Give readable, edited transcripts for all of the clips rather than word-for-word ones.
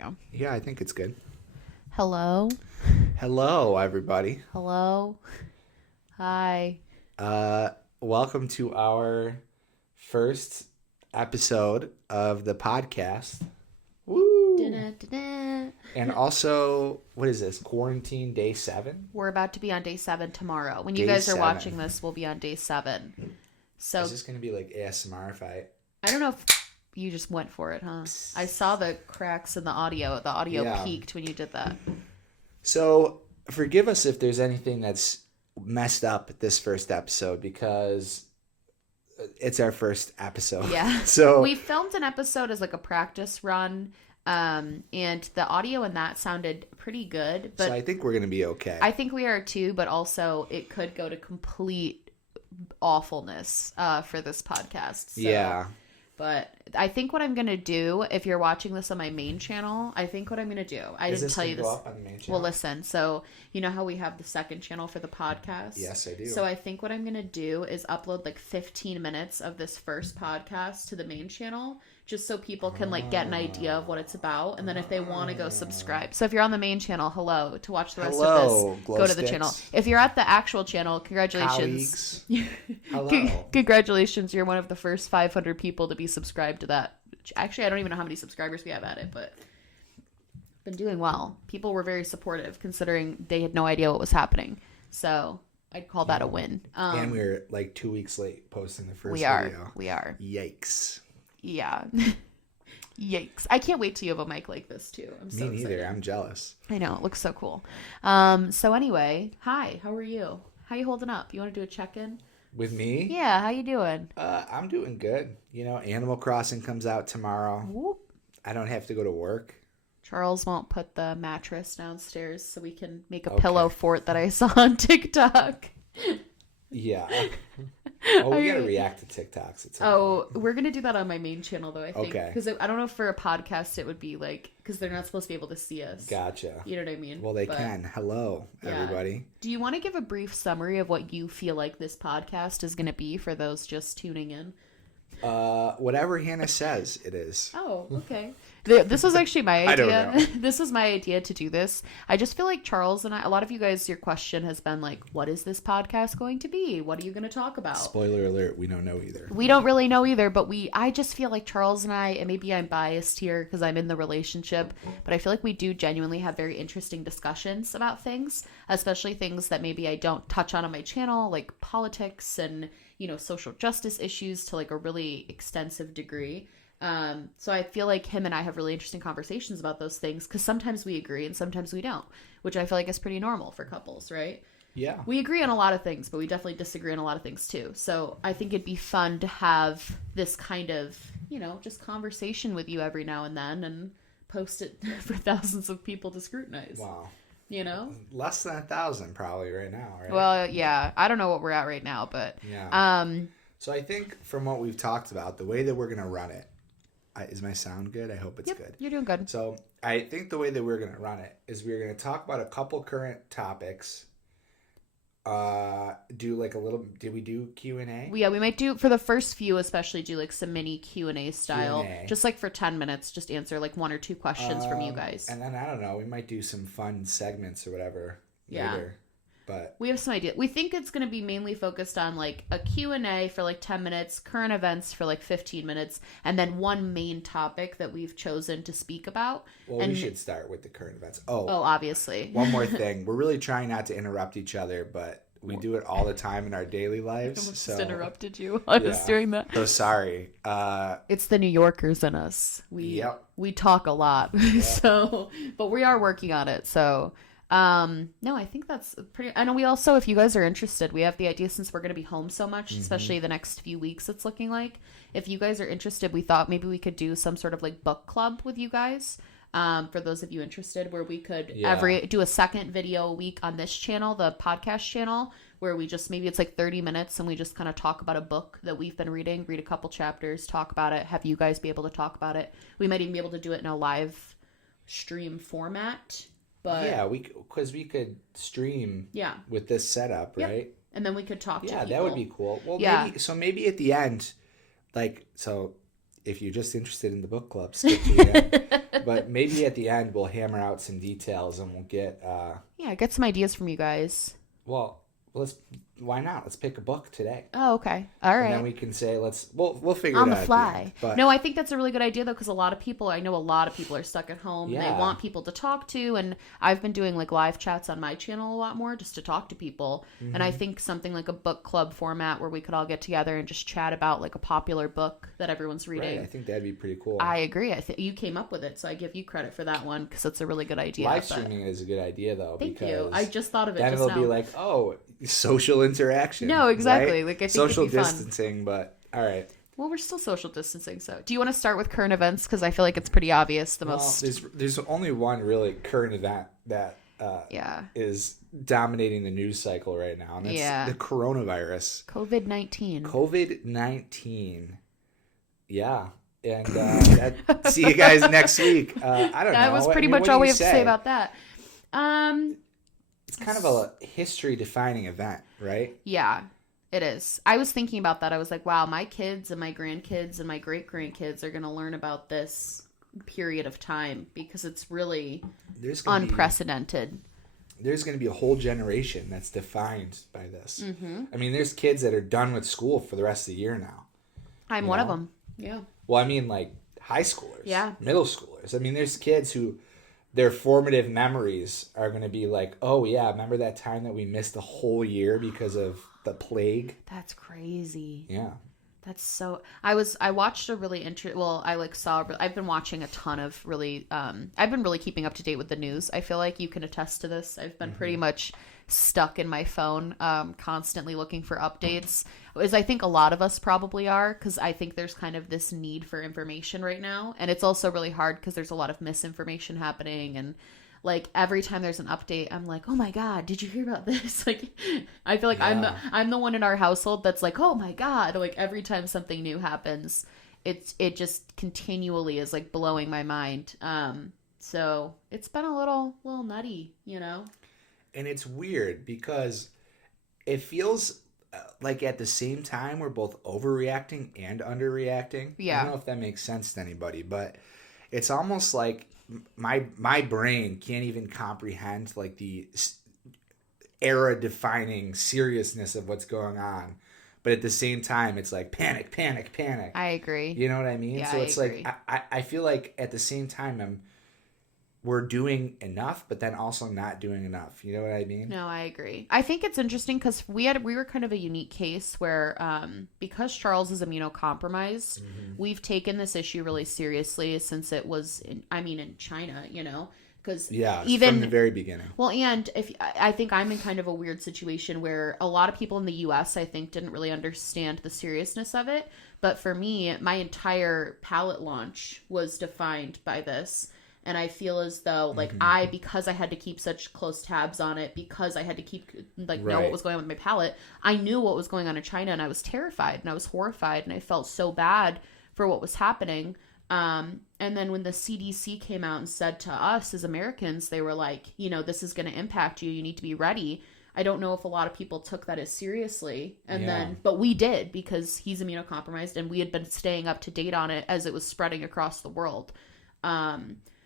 go. Yeah, I think it's good. Hello? Hello, everybody. Hello? Hi. Welcome to our first episode of the podcast. Woo! Da-da-da-da. And also, what is this? Quarantine day 7? We're about to be on day 7 tomorrow. When you Day guys are 7. watching this, we'll be on day 7. So Is this going to be like ASMR if I... I don't know if you just went for it, huh? I saw the cracks in the audio. The audio Yeah. peaked when you did that. So, forgive us if there's anything that's messed up this first episode because it's our first episode. Yeah. So We filmed an episode as like a practice run, and the audio in that sounded pretty good. But so I think we're going to be okay. I think we are too, but also it could go to complete awfulness for this podcast. So. Yeah. But I think what I'm going to do, if you're watching this on my main channel, I think what I'm going to do, I didn't tell you this. Go up on the main channel? Well, listen, so you know how we have the second channel for the podcast? Yes, I do. So I think what I'm going to do is upload like 15 minutes of this first podcast to the main channel, just so people can like get an idea of what it's about. And then if they want to go subscribe. So if you're on the main channel, hello, to watch the rest of this, go to the channel. If you're at the actual channel, congratulations. Hello. Congratulations, you're one of the first 500 people to be subscribed to that. Actually, I don't even know how many subscribers we have at it, but been doing well. People were very supportive considering they had no idea what was happening. So I'd call that a win. And we're like 2 weeks late posting the first We are. Yikes. Yeah. Yikes. I can't wait till you have a mic like this too. I'm so Me neither. excited. I'm jealous. I know. It looks so cool. So anyway, hi. How are you? How you holding up? You want to do a check-in? With me? Yeah. How you doing? I'm doing good. You know, Animal Crossing comes out tomorrow. Whoop. I don't have to go to work. Charles won't put the mattress downstairs so we can make a Okay. pillow fort that I saw on TikTok. Yeah. Oh, we gotta react to TikToks. We're going to do that on my main channel, though, I think. Okay. Because I don't know if for a podcast it would be like, because they're not supposed to be able to see us. Gotcha. You know what I mean? Well, they can. Hello, Yeah. everybody. Do you want to give a brief summary of what you feel like this podcast is going to be for those just tuning in? Whatever Hannah says, it is. Oh, okay. This was actually my I don't idea. know. This was my idea to do this. I just feel like Charles and I, a lot of you guys, your question has been like, what is this podcast going to be? What are you going to talk about? Spoiler alert, we don't know either. We don't really know either, but I just feel like Charles and I, and maybe I'm biased here because I'm in the relationship, but I feel like we do genuinely have very interesting discussions about things, especially things that maybe I don't touch on my channel, like politics and, you know, social justice issues to like a really extensive degree. So I feel like him and I have really interesting conversations about those things because sometimes we agree and sometimes we don't, which I feel like is pretty normal for couples, right? Yeah. We agree on a lot of things, but we definitely disagree on a lot of things too. So I think it'd be fun to have this kind of, you know, just conversation with you every now and then and post it for thousands of people to scrutinize. Wow. You know? Less than 1,000 probably right now, right? Well, yeah. I don't know what we're at right now, but Yeah. So I think from what we've talked about, the way that we're going to run it, is my sound good? I hope it's good. You're doing good. So I think the way that we're going to run it is we're going to talk about a couple current topics. Do like a little, did we do Q&A? We might do, for the first few especially, do like some mini Q&A style. Q&A. Just like for 10 minutes, just answer like 1 or 2 questions from you guys. And then, I don't know, we might do some fun segments or whatever later. But we have some idea. We think it's going to be mainly focused on like a Q&A for like 10 minutes, current events for like 15 minutes, and then one main topic that we've chosen to speak about. Well, and we should start with the current events. Oh, obviously. One more thing. We're really trying not to interrupt each other, but we do it all the time in our daily lives. I So just interrupted you. I was doing that. So sorry. It's the New Yorkers in us. We talk a lot. So, but we are working on it. So, no, I think that's pretty, I know we also, if you guys are interested, we have the idea since we're going to be home so much, especially the next few weeks, it's looking like, if you guys are interested, we thought maybe we could do some sort of like book club with you guys. For those of you interested, where we could do a second video a week on this channel, the podcast channel, where we just, maybe it's like 30 minutes and we just kind of talk about a book that we've been reading, read a couple chapters, talk about it, have you guys be able to talk about it. We might even be able to do it in a live stream format. But yeah, because we could stream with this setup, right? Yep. And then we could talk to people. Yeah, that would be cool. Well, maybe at the end, like, so if you're just interested in the book club, skip to the end. But maybe at the end we'll hammer out some details and we'll get get some ideas from you guys. Well, why not? Let's pick a book today. Oh, okay. All right. And then we can say we'll figure it out on the fly. But no, I think that's a really good idea though, because I know a lot of people are stuck at home. Yeah. And they want people to talk to, and I've been doing like live chats on my channel a lot more just to talk to people. Mm-hmm. And I think something like a book club format where we could all get together and just chat about like a popular book that everyone's reading. Right, I think that'd be pretty cool. I agree. I think you came up with it, so I give you credit for that one because it's a really good idea. Live streaming is a good idea though. Thank you. I just thought of it. Then just it'll now. be like, social interaction. No, exactly. Right? Like I think social it'd be fun. distancing, but all right. Well, we're still social distancing. So, do you want to start with current events? Because I feel like it's pretty obvious. There's only one really current event that is dominating the news cycle right now, and that's the coronavirus. COVID-19. COVID-19. Yeah. And see you guys next week. I don't know. That was pretty much all we have to say about that. It's kind of a history-defining event, right? Yeah, it is. I was thinking about that. I was like, wow, my kids and my grandkids and my great-grandkids are going to learn about this period of time because it's really unprecedented. There's going to be a whole generation that's defined by this. Mm-hmm. I mean, there's kids that are done with school for the rest of the year now. I'm one of them. Yeah. Well, I mean, like high schoolers, middle schoolers. I mean, there's kids who their formative memories are going to be like, oh yeah, remember that time that we missed a whole year because of the plague? That's crazy. Yeah. That's so. I watched a really I've been watching a ton of really. I've been really keeping up to date with the news. I feel like you can attest to this. I've been pretty much stuck in my phone, constantly looking for updates. As I think a lot of us probably are, because I think there's kind of this need for information right now, and it's also really hard because there's a lot of misinformation happening, and like every time there's an update, I'm like, oh my god, did you hear about this? Like, I feel like I'm the one in our household that's like, oh my god, like every time something new happens, it just continually is like blowing my mind. So it's been a little nutty, you know. And it's weird because it feels like at the same time we're both overreacting and underreacting. Yeah. I don't know if that makes sense to anybody, but it's almost like my brain can't even comprehend like the era-defining seriousness of what's going on. But at the same time, it's like panic, panic, panic. I agree. You know what I mean? Yeah, so it's I agree. like I feel like at the same time we're doing enough, but then also not doing enough. You know what I mean? No, I agree. I think it's interesting because we were kind of a unique case where because Charles is immunocompromised, we've taken this issue really seriously since it was in China, you know, because even from the very beginning. Well, and I think I'm in kind of a weird situation where a lot of people in the U.S. I think didn't really understand the seriousness of it, but for me, my entire palette launch was defined by this. And I feel as though, like, because I had to keep such close tabs on it, because I had to keep, know what was going on with my palate, I knew what was going on in China, and I was terrified, and I was horrified, and I felt so bad for what was happening. And then when the CDC came out and said to us as Americans, they were like, you know, this is going to impact you. You need to be ready. I don't know if a lot of people took that as seriously. But we did, because he's immunocompromised, and we had been staying up to date on it as it was spreading across the world.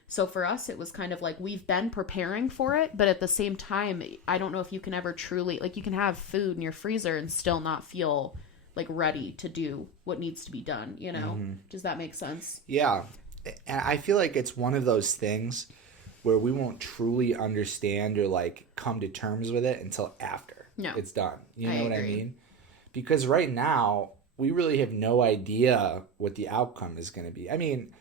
So for us, it was kind of like we've been preparing for it, but at the same time, I don't know if you can ever truly, like, you can have food in your freezer and still not feel like ready to do what needs to be done, you know? Does that make sense? Yeah. And I feel like it's one of those things where we won't truly understand or like come to terms with it until after it's done. You know what I mean? Because right now, we really have no idea what the outcome is going to be. I mean,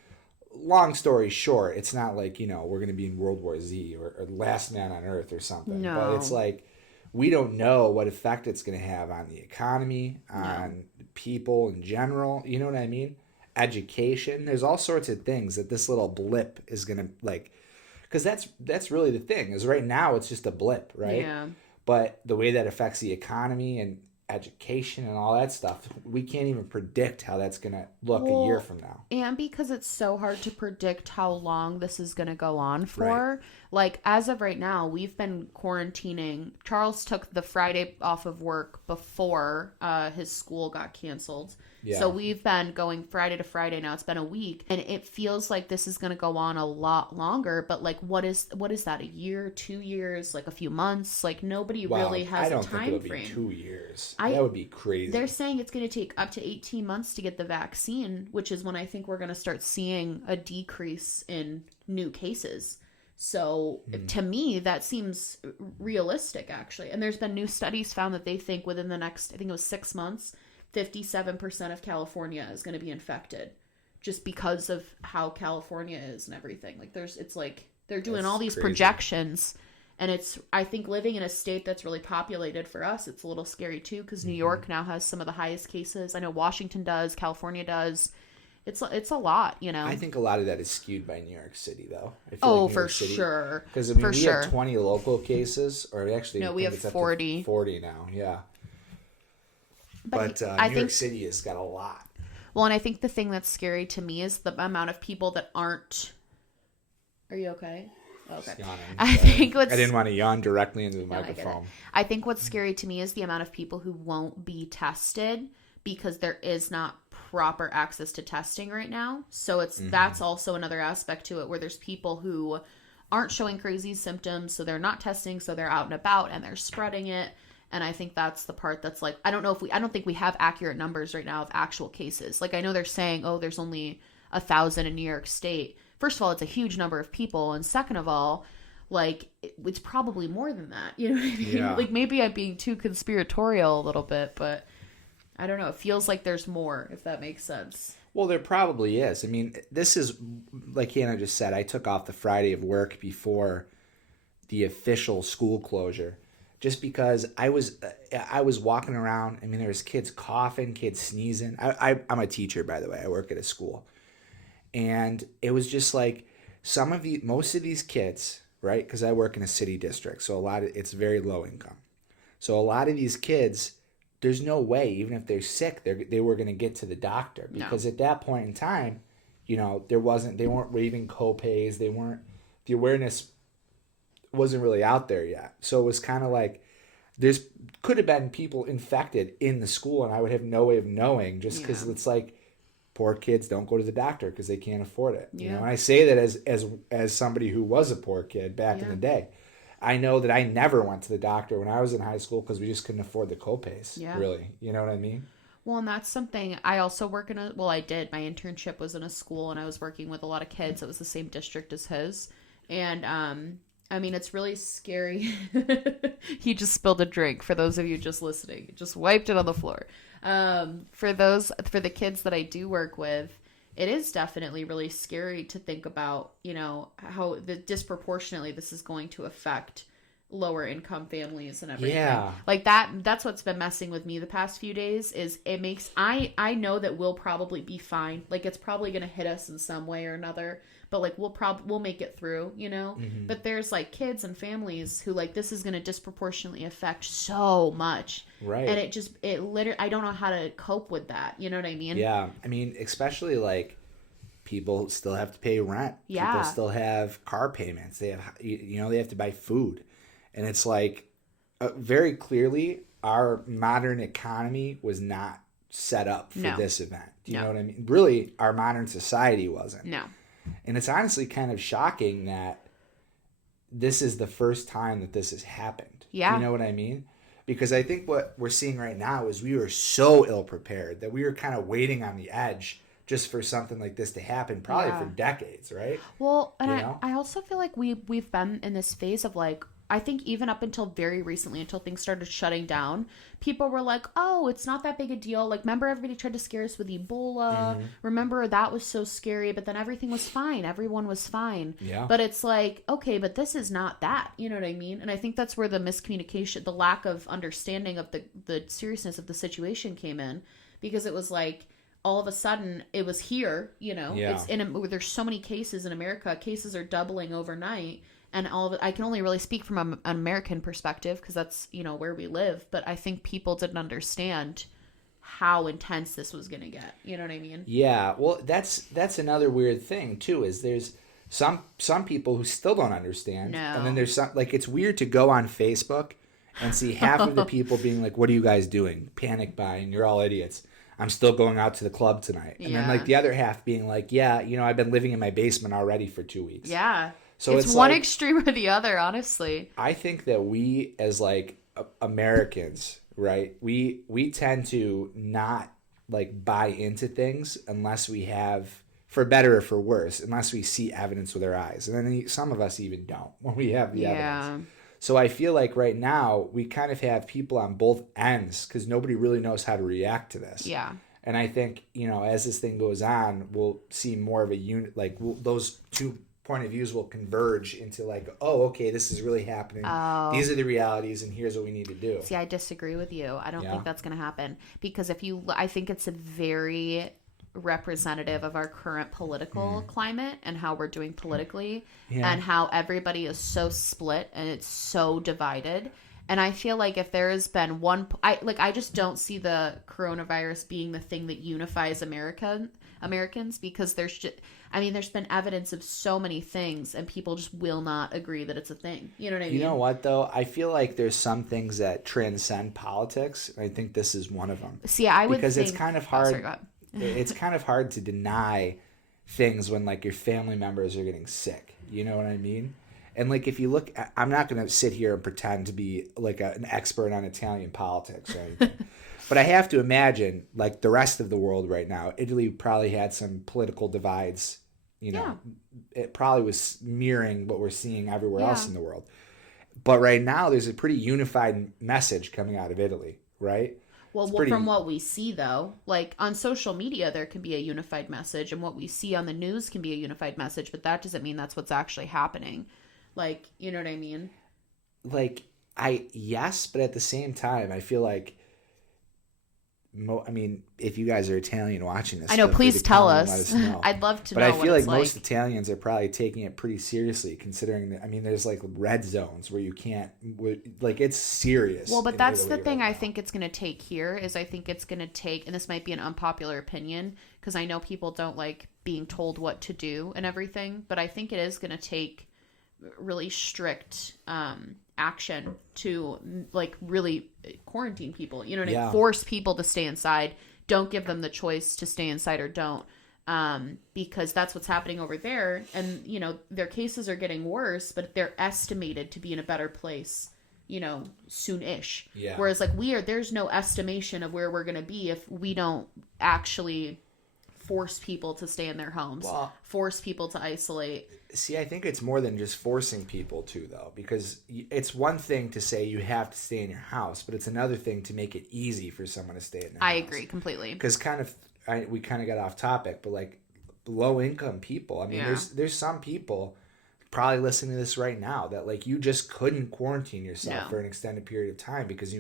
long story short, it's not like, you know, we're going to be in World War Z or Last Man on Earth or something. No. But it's like, we don't know what effect it's going to have on the economy, on people in general. You know what I mean? Education. There's all sorts of things that this little blip is going to, like, because that's really the thing, is right now it's just a blip, right? Yeah. But the way that affects the economy and education and all that stuff, we can't even predict how that's going to look a year from now. And because it's so hard to predict how long this is going to go on for, like, as of right now, we've been quarantining. Charles took the Friday off of work before his school got canceled. Yeah. So we've been going Friday to Friday now. It's been a week, and it feels like this is going to go on a lot longer. But like, what is that? A year, 2 years, like a few months? Like nobody really has a time frame. I don't think it'll be 2 years. That would be crazy. They're saying it's going to take up to 18 months to get the vaccine, which is when I think we're going to start seeing a decrease in new cases. So to me, that seems realistic, actually. And there's been new studies found that they think within the next, I think it was 6 months, 57% of California is going to be infected just because of how California is and everything. Like it's like they're doing all these projections, and I think living in a state that's really populated for us, it's a little scary too, because New York now has some of the highest cases. I know Washington does, California does. It's a lot, you know. I think a lot of that is skewed by New York City, though. For sure. Because I mean, we have 20 local cases, or actually, no, we have 40. 40 now, yeah. But New York City has got a lot. Well, and I think the thing that's scary to me is the amount of people that aren't. Are you okay? Okay. I didn't want to yawn directly into the microphone. I think what's scary to me is the amount of people who won't be tested because there is not proper access to testing right now. So that's also another aspect to it, where there's people who aren't showing crazy symptoms, so they're not testing, so they're out and about and they're spreading it. And I think that's the part that's like, I don't think we have accurate numbers right now of actual cases. Like, I know they're saying, oh, there's only 1,000 in New York State. First of all, it's a huge number of people. And second of all, like, it's probably more than that. You know what I mean? Yeah. Like, maybe I'm being too conspiratorial a little bit, but I don't know. It feels like there's more, if that makes sense. Well, there probably is. I mean, this is, like Hannah just said, I took off the Friday of work before the official school closure, just because I was walking around. I mean, there was kids coughing, kids sneezing. I'm a teacher, by the way. I work at a school. And it was just like most of these kids, right? Because I work in a city district, so it's very low income. So a lot of these kids, there's no way, even if they're sick, they were going to get to the doctor, because at that point in time, you know, they weren't waiving co-pays. The awareness wasn't really out there yet. So it was kind of like, could have been people infected in the school, and I would have no way of knowing, just because it's like, poor kids don't go to the doctor because they can't afford it. You know, and I say that as somebody who was a poor kid back in the day. I know that I never went to the doctor when I was in high school because we just couldn't afford the co-pays, really. You know what I mean? Well, and that's something I also work in I did. My internship was in a school, and I was working with a lot of kids. It was the same district as his. And, I mean, it's really scary. He just spilled a drink for those of you just listening. Just wiped it on the floor. For the kids that I do work with, it is definitely really scary to think about, you know, how disproportionately this is going to affect lower income families and everything. Yeah. Like that's what's been messing with me the past few days, is it makes, I know that we'll probably be fine. Like, it's probably going to hit us in some way or another, but like we'll make it through, you know? Mm-hmm. But there's like kids and families who, like, this is going to disproportionately affect so much. Right. And it literally, I don't know how to cope with that. You know what I mean? Yeah. I mean, especially like people still have to pay rent. Yeah. People still have car payments. They have, they have to buy food. And it's like, very clearly, our modern economy was not set up for this event. Do you know what I mean? Really, our modern society wasn't. No. And it's honestly kind of shocking that this is the first time that this has happened. Yeah. You know what I mean? Because I think what we're seeing right now is we were so ill-prepared that we were kind of waiting on the edge just for something like this to happen, probably for decades, right? Well, and I also feel like we've been in this phase of, like, I think even up until very recently, until things started shutting down, people were like, oh, it's not that big a deal. Like, remember everybody tried to scare us with Ebola? Mm-hmm. Remember that was so scary, but then everything was fine. Everyone was fine. Yeah. But it's like, okay, but this is not that. You know what I mean? And I think that's where the miscommunication, the lack of understanding of the seriousness of the situation came in, because it was like, all of a sudden it was here, you know, there's so many cases in America. Cases are doubling overnight. And all of it, I can only really speak from an American perspective because that's, where we live. But I think people didn't understand how intense this was going to get. You know what I mean? Yeah. Well, that's another weird thing too, is there's some people who still don't understand. No. And then there's some, like, it's weird to go on Facebook and see half of the people being like, what are you guys doing? Panic buying. You're all idiots. I'm still going out to the club tonight. And then like the other half being like, yeah, you know, I've been living in my basement already for 2 weeks. Yeah. So it's one like, extreme or the other, honestly. I think that we as like Americans, right? We tend to not like buy into things unless we have, for better or for worse, unless we see evidence with our eyes. And then some of us even don't when we have the evidence. So I feel like right now we kind of have people on both ends because nobody really knows how to react to this. Yeah. And I think, you know, as this thing goes on, we'll see more of a unit, like those two point of views will converge into like, oh, okay, this is really happening. Oh. These are the realities and here's what we need to do. See, I disagree with you. I don't think that's going to happen because I think it's a very representative of our current political climate and how we're doing politically and how everybody is so split and it's so divided. And I feel like if there has been I just don't see the coronavirus being the thing that unifies Americans because there's been evidence of so many things and people just will not agree that it's a thing. You know what I mean? You know what though? I feel like there's some things that transcend politics. And I think this is one of them. See, I would because it's kind of hard. It's kind of hard to deny things when like your family members are getting sick. You know what I mean? And like if you look, I'm not going to sit here and pretend to be like an expert on Italian politics or anything. But I have to imagine like the rest of the world right now, Italy probably had some political divides. You know, it probably was mirroring what we're seeing everywhere else in the world. But right now there's a pretty unified message coming out of Italy, right? Well, from what we see, though, like on social media, there can be a unified message, and what we see on the news can be a unified message, but that doesn't mean that's what's actually happening. Like, you know what I mean? Like, yes, but at the same time, I feel like, if you guys are Italian watching this, I know, please tell us. Let us know. I'd love to know. But I feel like most Italians are probably taking it pretty seriously, considering that, there's like red zones where you can't, like, it's serious. Well, but that's the thing I think it's going to take here is I think it's going to take, and this might be an unpopular opinion, because I know people don't like being told what to do and everything, but I think it is going to take really strict action to like really quarantine people, you know what I mean? Force people to stay inside. Don't give them the choice to stay inside or don't, because that's what's happening over there. And you know, their cases are getting worse, but they're estimated to be in a better place, you know, soon-ish. Whereas like there's no estimation of where we're going to be if we don't actually force people to stay in their homes, force people to isolate. See, I think it's more than just forcing people to, though, because it's one thing to say you have to stay in your house, but it's another thing to make it easy for someone to stay in their house. I agree completely. Because we kind of got off topic, but like low-income people, there's some people probably listening to this right now that like you just couldn't quarantine yourself for an extended period of time because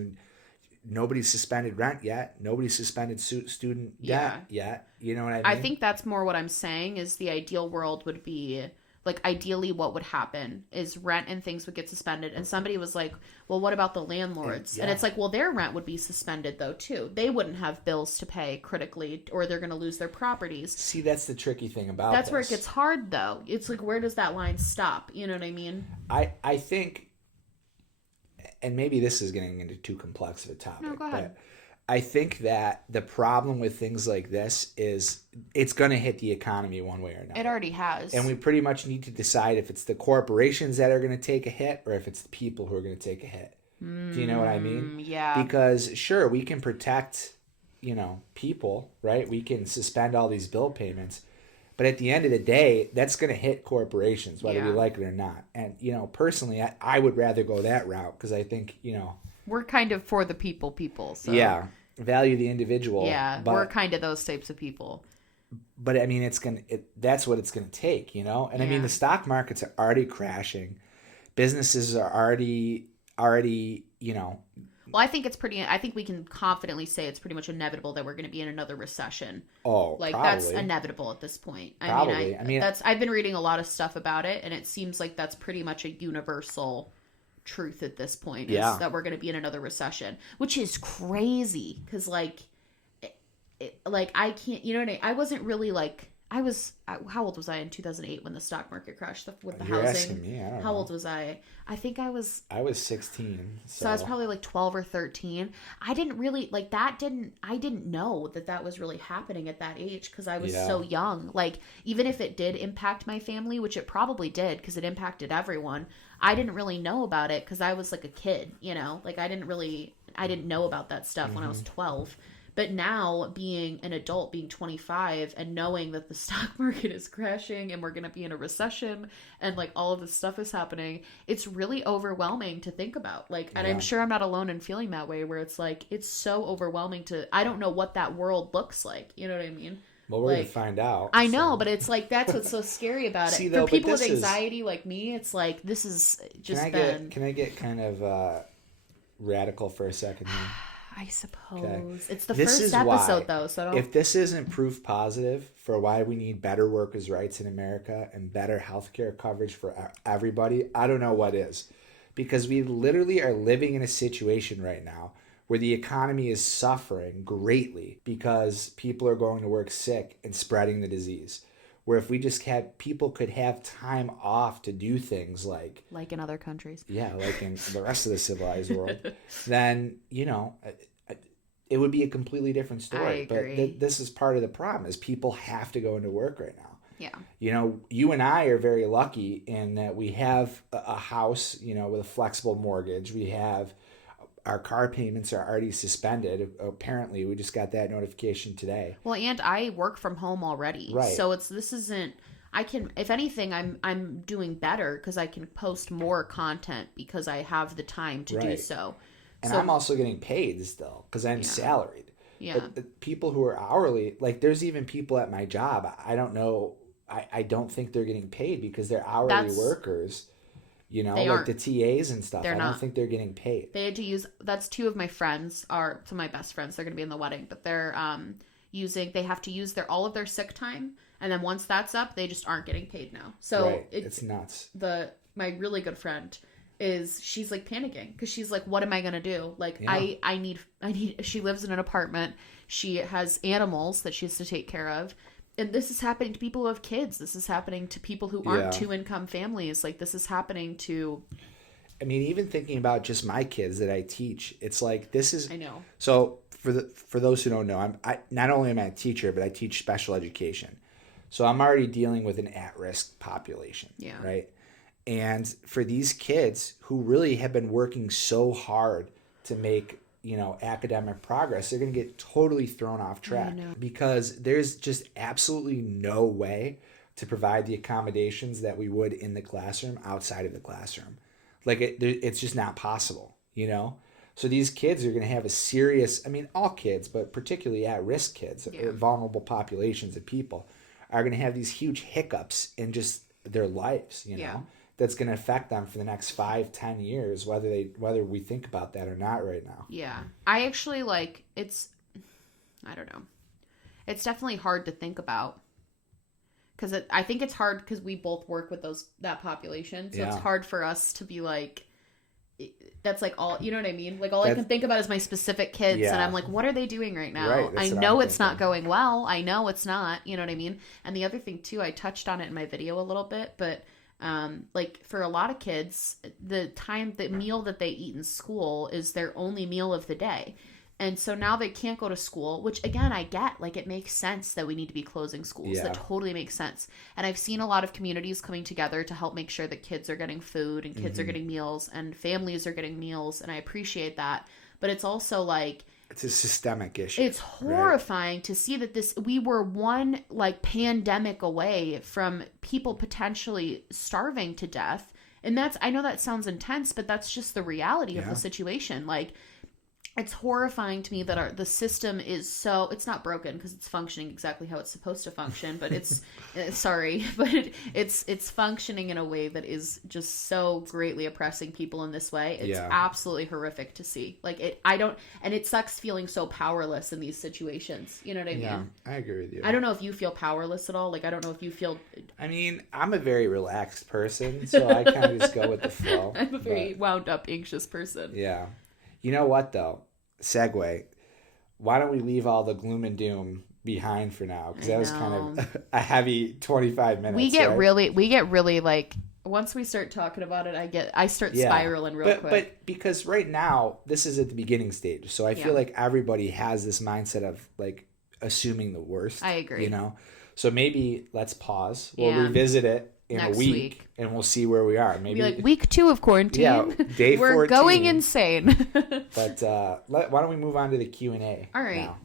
nobody's suspended rent yet. Nobody's suspended student debt yet. You know what I mean? I think that's more what I'm saying is the ideal world would be, like, ideally what would happen is rent and things would get suspended. And somebody was like, well, what about the landlords? And it's like, well, their rent would be suspended, though, too. They wouldn't have bills to pay critically or they're going to lose their properties. See, that's the tricky thing about That's where it gets hard, though. It's like, where does that line stop? You know what I mean? I think, and maybe this is getting into too complex of a topic. No, go ahead. But I think that the problem with things like this is it's going to hit the economy one way or another. It already has. And we pretty much need to decide if it's the corporations that are going to take a hit or if it's the people who are going to take a hit. Do you know what I mean? Yeah. Because, sure, we can protect, people, right? We can suspend all these bill payments. But at the end of the day, that's going to hit corporations, whether we like it or not. And, personally, I would rather go that route because I think, we're kind of for the people. So. Yeah. Value the individual. Yeah. But we're kind of those types of people. But, that's what it's going to take, And, the stock markets are already crashing. Businesses are already, Well, I think we can confidently say it's pretty much inevitable that we're going to be in another recession. Oh, like probably. That's inevitable at this point. Probably. I've been reading a lot of stuff about it, and it seems like that's pretty much a universal truth at this point. Is that we're going to be in another recession, which is crazy because I can't. You know what I mean? I wasn't really how old was I in 2008 when the stock market crashed with the You're housing? asking me. I don't know. How old was I? I think I was 16. So I was probably like 12 or 13. I didn't really like I didn't know that was really happening at that age because I was so young. Like, even if it did impact my family, which it probably did because it impacted everyone, I didn't really know about it because I was like a kid, you know? Like, I didn't know about that stuff when I was 12. But now, being an adult, being 25, and knowing that the stock market is crashing and we're going to be in a recession and, like, all of this stuff is happening, it's really overwhelming to think about. Like, and I'm sure I'm not alone in feeling that way, where it's, like, it's so overwhelming I don't know what that world looks like. You know what I mean? Well, we're going to find out. I know, but it's, like, that's what's so scary about it. For people with anxiety like me, it's, like, this is just Can I get kind of radical for a second here? I suppose. Okay. It's the first episode, though, so if this isn't proof positive for why we need better workers' rights in America and better healthcare coverage for everybody, I don't know what is. Because we literally are living in a situation right now where the economy is suffering greatly because people are going to work sick and spreading the disease. Where if we just had people could have time off to do things like in other countries, like in the rest of the civilized world, then it would be a completely different story. But this is part of the problem: is people have to go into work right now. Yeah, you know, you and I are very lucky in that we have a house, you know, with a flexible mortgage. We have our car payments are already suspended. Apparently, we just got that notification today. Well, and I work from home already. Right. So if anything, I'm doing better because I can post more content because I have the time to do so. And I'm also getting paid still because I'm salaried. Yeah. But people who are hourly, like there's even people at my job, I don't know, I don't think they're getting paid because they're hourly workers. You know, like the TAs and stuff. I don't think they're getting paid. They had to use, that's two of my friends, some of my best friends. They're going to be in the wedding, but they're they have to use all of their sick time. And then once that's up, they just aren't getting paid now. So it's nuts. My really good friend she's like panicking because she's like, what am I going to do? Like, I need, she lives in an apartment. She has animals that she has to take care of. And this is happening to people who have kids. This is happening to people who aren't two-income families. Like, this is happening to... I mean, even thinking about just my kids that I teach, it's like, this is... I know. So, for those who don't know, I not only am I a teacher, but I teach special education. So, I'm already dealing with an at-risk population, right? And for these kids who really have been working so hard to make... you know, academic progress, they're going to get totally thrown off track because there's just absolutely no way to provide the accommodations that we would in the classroom outside of the classroom. Like it's just not possible, you know? So these kids are going to have a serious, I mean, all kids, but particularly at-risk kids, vulnerable populations of people are going to have these huge hiccups in just their lives, you know? Yeah. That's going to affect them for the next 5-10 years, whether we think about that or not right now. Yeah. I actually I don't know. It's definitely hard to think about because I think it's hard because we both work with that population. So it's hard for us to be like, that's like all, you know what I mean? Like all I can think about is my specific kids and I'm like, what are they doing right now? Right, I know it's not going well. I know it's not, you know what I mean? And the other thing too, I touched on it in my video a little bit, but like for a lot of kids, the meal that they eat in school is their only meal of the day. And so now they can't go to school, which again, I get, like it makes sense that we need to be closing schools. That totally makes sense. And I've seen a lot of communities coming together to help make sure that kids are getting food and kids are getting meals and families are getting meals. And I appreciate that. But it's also like, it's a systemic issue. It's horrifying to see that we were one like pandemic away from people potentially starving to death. And I know that sounds intense, but that's just the reality of the situation. Like, it's horrifying to me that the system is so, it's not broken because it's functioning exactly how it's supposed to function, but it's it's functioning in a way that is just so greatly oppressing people in this way. It's absolutely horrific to see. Like and it sucks feeling so powerless in these situations. You know what I mean? Yeah, I agree with you. I don't know if you feel powerless at all. Like, I don't know if you feel... I mean, I'm a very relaxed person, so I kind of just go with the flow. I'm a very wound up, anxious person. Yeah. You know what, though? Segue. Why don't we leave all the gloom and doom behind for now because that was kind of a heavy 25 minutes. We get really like once we start talking about it, I start spiraling real quick. But because right now this is at the beginning stage, so I feel like everybody has this mindset of like assuming the worst. I agree. So maybe let's pause. We'll revisit it in a week, and we'll see where we are. Maybe like week 2 of quarantine. Yeah, day 14. We're going insane. But why don't we move on to the Q&A? All right. Now?